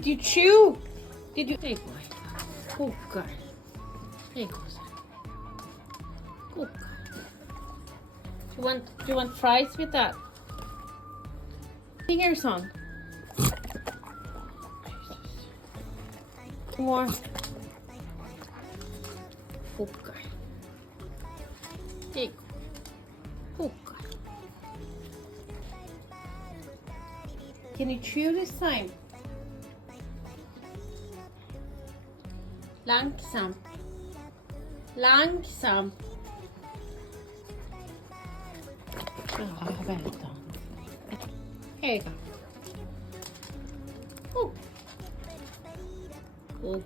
Did you chew? Did you? Hey, boy. Good girl. Hey, goes. Good girl. Do you want fries with that? Here, son. More. Good girl. Hey, good girl. Can you chew this time? Langsam. Langsam. Ja, vänta. Here you go. Oh. Good